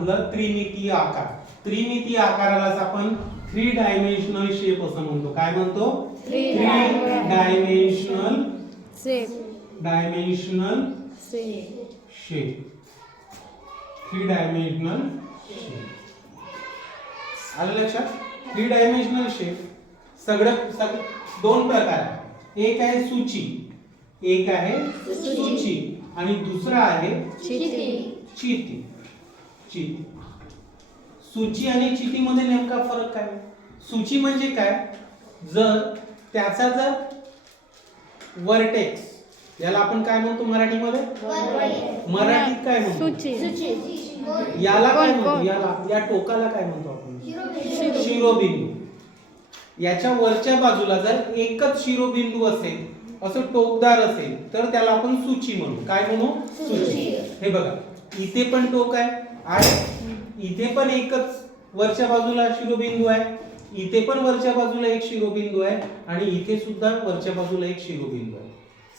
म्हटलं त्रिमितीय आकार. त्रिमितीय आकारालाच आपण 3 डायमेन्शनल शेप असं म्हणतो. काय म्हणतो? 3 डायमेन्शनल शेप. 3 dimensional shape. आलं लक्षात? 3 डायमेन्शनल शेप सगळं दोन प्रकार आहेत. एक आहे सूची, एक आहे सूची आणि दुसरा आहे चिती. सूची आणि चिती मध्ये नेमका फरक काय? सूची म्हणजे काय? जर त्याचा जर वर्टेक्स, याला आपण काय म्हणतो मराठीमध्ये? मराठीत काय म्हणतो? याला काय म्हणतो? या टोकाला काय म्हणतो आपण? शिरोबिंदू. याच्या वरच्या बाजूला जर एकच शिरोबिंदू असेल, असं टोकदार असेल, तर त्याला आपण सूची म्हणू. काय म्हणू? सूची. हे बघा, इथे पण टोक आहे, इथे पण एकच वरच्या बाजूला शिरोबिंदू आहे, इथे पण वरच्या बाजूला एक शिरोबिंदू आहे आणि इथे सुद्धा वरच्या बाजूला एक शिरोबिंदू आहे.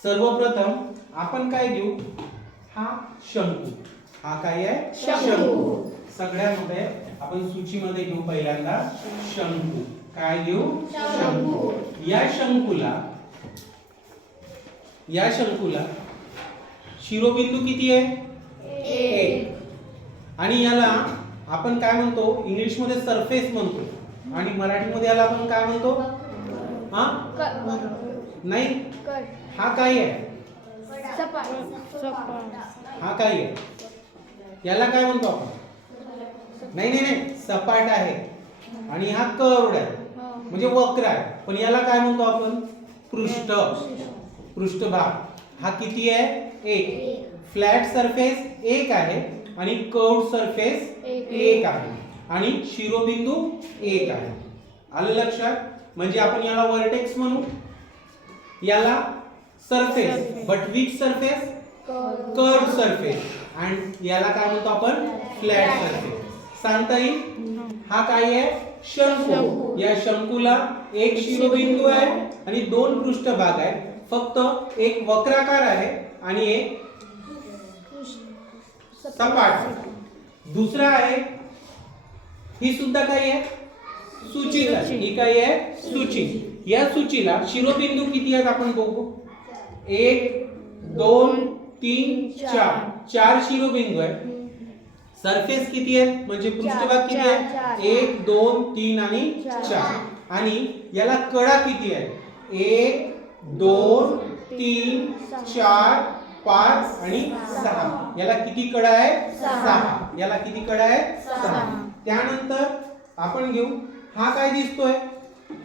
सर्वप्रथम आपण काय घेऊ? हा शंकू. हा काय आहे? शंकू. सगळ्यामध्ये आपण सूचीमध्ये घेऊ पहिल्यांदा शंकू. काय घेऊ? शंकू. या शंकूला शिरोबिंदू किती आहे? 1. आणि याला आपण काय म्हणतो? इंग्लिश मध्ये सरफेस म्हणतो आणि मराठीमध्ये याला आपण काय म्हणतो? नाही, हा काय आहे? हा काय आहे? याला काय म्हणतो आपण? नाही, सपाट आहे आणि हा कर्व्ड आहे, म्हणजे वक्र आहे. पण याला काय म्हणतो आपण? पृष्ठभाग. हा किती आहे? 1. फ्लॅट सरफेस 1 आहे आणि कर्व्ड सरफेस 1 आहे आणि शिरोबिंदू 1 आहे. आलं लक्षात? म्हणजे आपण याला वर्टेक्स म्हणू, याला surface, but which surface? Curved surface. आणि याला काय म्हणतो आपण? Flat surface. सांगता येईल? हा काय आहे? शंकू. या शंकूला एक शिरोबिंदू आहे आणि 2 पृष्ठभाग आहेत. फक्त एक वक्राकार आहे आणि एक सपाट. दुसरा आहे, ही सुद्धा काय आहे? सूची. ही काय आहे? सूची. या सूचीला शिरोबिंदू किती आहेत आपण बघू. 1 2 3 4. 4 शिरोबिंदू आहेत. सरफेस किती आहेत? म्हणजे पृष्ठभाग किती आहे? 1 2 3 आणि 4. आणि याला कडा किती आहेत? 1 2 3 4 5 आणि 6. याला किती कडा आहे? 6. याला किती कडा आहे? 6. त्यानंतर आपण घेऊ, हा काय दिसतोय?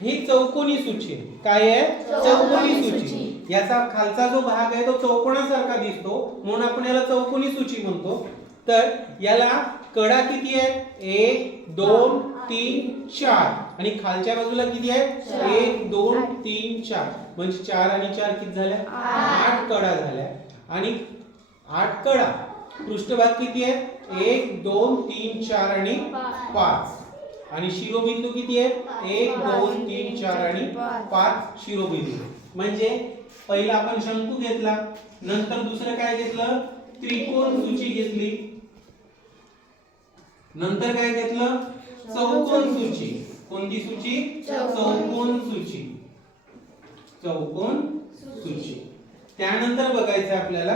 ही चौकोनी सूची आहे. काय आहे? चौकोनी सूची. याचा खालचा जो भाग आहे तो चौकोनासारखा दिसतो, म्हणून आपण याला चौकोनी सूची म्हणतो. तर याला कडा किती आहेत? 1 2 3 4 आणि खालच्या बाजूला किती आहेत? 1 2 3 4. म्हणजे 4 आणि 4 किती झाल्या? 8 कडा झाल्या. आणि 8 कडा. पृष्ठभाग किती आहेत? 1 2 3 4 आणि 5. आणि शिरोबिंदू किती आहेत? 1 2 3 4 आणि 5 शिरोबिंदू. म्हणजे पहिला आपण शंकू घेतला, नंतर दुसरं काय घेतलं? त्रिकोण सूची घेतली, नंतर काय घेतलं? चौकोन सूची. कोणती सूची? चौकोन सूची. चौकोन सूची. त्यानंतर बघायचं आपल्याला,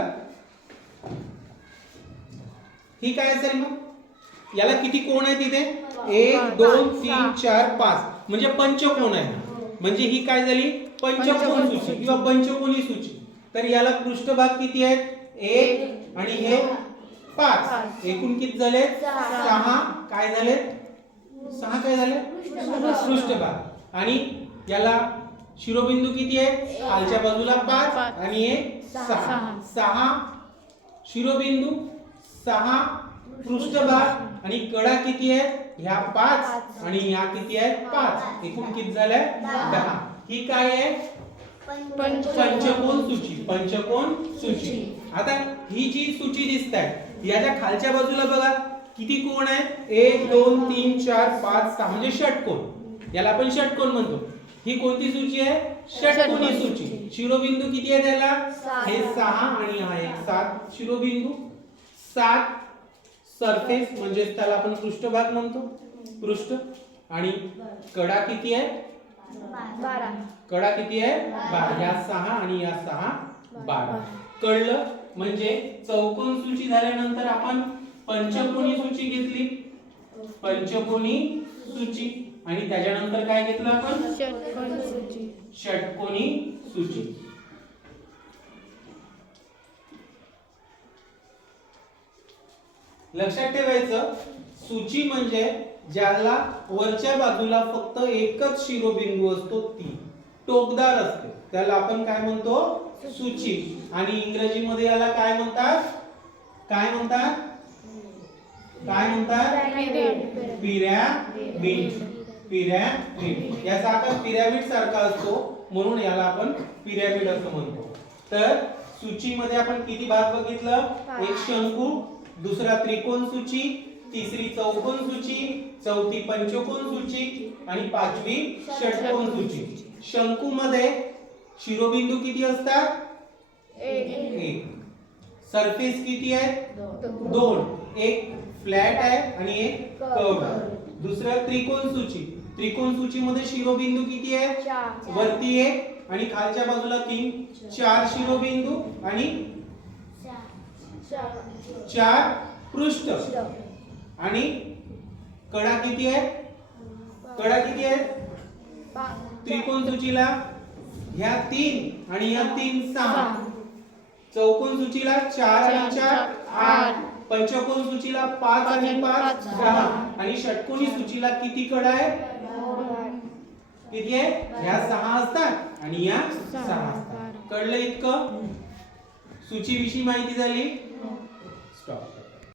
ही काय असेल मग? याला किती कोण आहे तिथे? 1 2 3 4 5. म्हणजे पंचकोन आहे. म्हणजे ही काय झाली? पंचकोन सूची किंवा पंचकोनी सूची. तर याला पृष्ठभाग किती आहेत? 1 आणि हे 5. एकूण किती झाले? 6. काय झाले? 6 काय झाले? पृष्ठभाग. आणि याला शिरोबिंदू किती आहे? खालच्या बाजूला 5 आणि हे 6. 6 शिरोबिंदू, 6 पृष्ठभाग आणि कडा किती आहेत? ह्या 5 आणि ह्या किती आहेत? 5. एकूण किती झाल्या? 10. ही काय आहे? पंचकोन सूची. पंचकोन सूची. आता ही जी सूची दिसत आहे, याच्या खालच्या बाजूला बघा किती कोण आहेत? 1 2 3 4 5 6. म्हणजे षटकोन. याला आपण षटकोन म्हणतो. ही कोणती सूची आहे? षटकोनी सूची. शिरोबिंदू किती आहे त्याला? हे 6 आणि हा एक 7 शिरोबिंदू. 7 सरफेस म्हणजे त्याला आपण पृष्ठभाग म्हणतो, पृष्ठ. आणि कडा किती आहे? 12. कडा किती आहे? 12. या 6 आणि या 6 12. कळलं? म्हणजे चौकोन सूची झाल्यानंतर आपण पंचकोनी सूची घेतली, पंचकोनी सूची. आणि त्याच्यानंतर काय घेतलं आपण? षटकोनी सूची. षटकोनी सूची. लक्षात ठेवायचं, सूची म्हणजे ज्याला वरच्या बाजूला फक्त एकच शिरोबिंदू असतो, ती टोकदार असते, त्याला आपण काय म्हणतो? सूची. आणि इंग्रजीमध्ये याला काय म्हणतात? काय म्हणतात? काय म्हणतात? पिरॅमिड. पिरॅमिड. याचा आकार पिरॅमिड सारखा असतो, म्हणून याला आपण पिरॅमिड असं म्हणतो. तर सूचीमध्ये आपण किती भाग बघितलं? एक शंकू, दुसरा त्रिकोण सूची, तिसरी चौकोन सूची, चौथी पंचकोन सूची आणि पाचवी षटकोन सूची. शंकू मध्ये शिरोबिंदू किती असतात? एक. सरफेस किती आहे? 2. एक फ्लॅट आहे आणि एक कर्व आहे. दुसरं त्रिकोण सूची. त्रिकोण सूचीमध्ये शिरोबिंदू किती आहे? 4. वरती एक आणि खालच्या बाजूला 3. 4 शिरोबिंदू आणि 4 पृष्ठ. आणि कडा किती आहे? कडा किती आहे? त्रिकोण सूचीला ह्या 3 आणि या 3 6. चौकोन सूचीला 4 आणि 4 8. पंचकोन सूचीला 5 आणि 5 10. आणि षटकोनी सूचीला किती कडा आहे? किती आहे? ह्या 6 असतात आणि या 6 असतात. कळलं इतकं? सूचीविषयी माहिती झाली? स्टॉप.